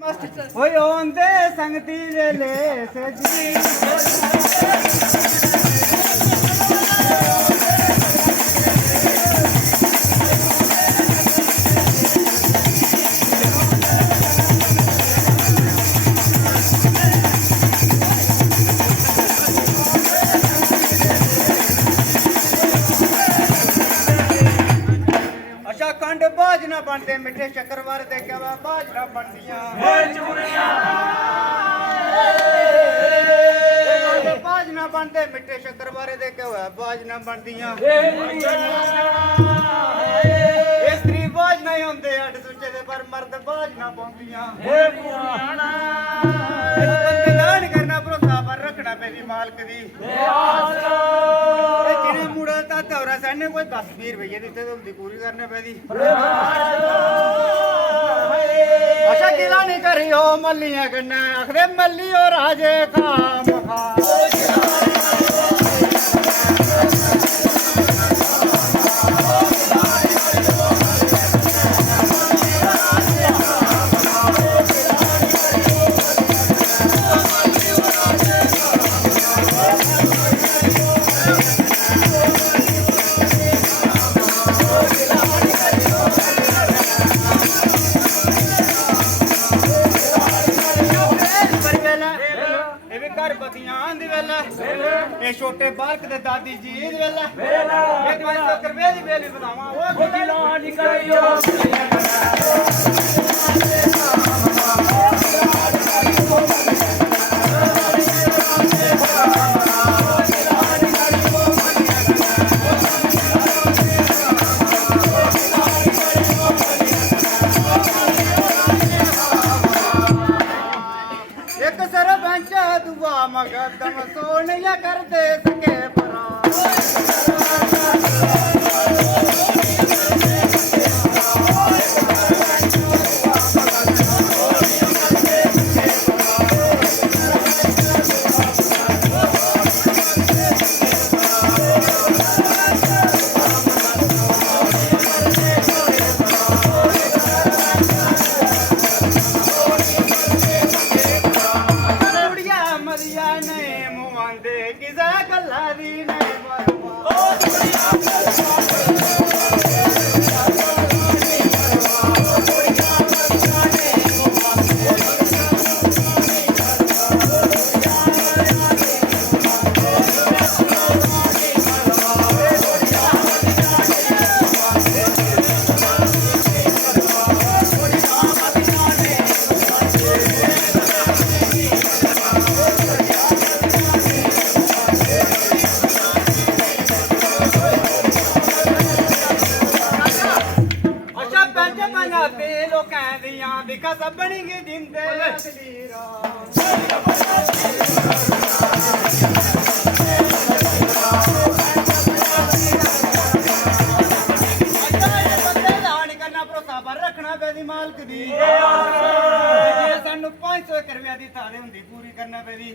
ओए ओंदे संगती वेले खंड बाजना बनते मिठे शक्करवार दे के बाजना बनदियां बाजना बनते मिठे शक्करवारे दे के बाजना बनदियां स्त्री बाजना ही होंदे अड सुचे दे पर मर्द बाजना पाउंदियां बंददान करना भरोसा पर रखना पेदी मालक दी जिने मुड़ा ता दौरा साने कोई 10-20 रुपये दिते तो उनकी पूरी करने पेदी अच्छा गिला नहीं करी हो मल्लियां कन्ने आखदे मल्ली ओ राजे खाम खा छोटे बालक दे दादी जी दी वेला एक बार करवे दी वेली बतावा ओ गिला निकलियो एक सरपंच दुआ मगदम सोनिया कर दे सके परा दिखा सब बनेंगे जिंदे करना भरोसा पर रखना पेदी मालक दी सानू 500 रुपया दी थाले हुंदी पूरी करना पेदी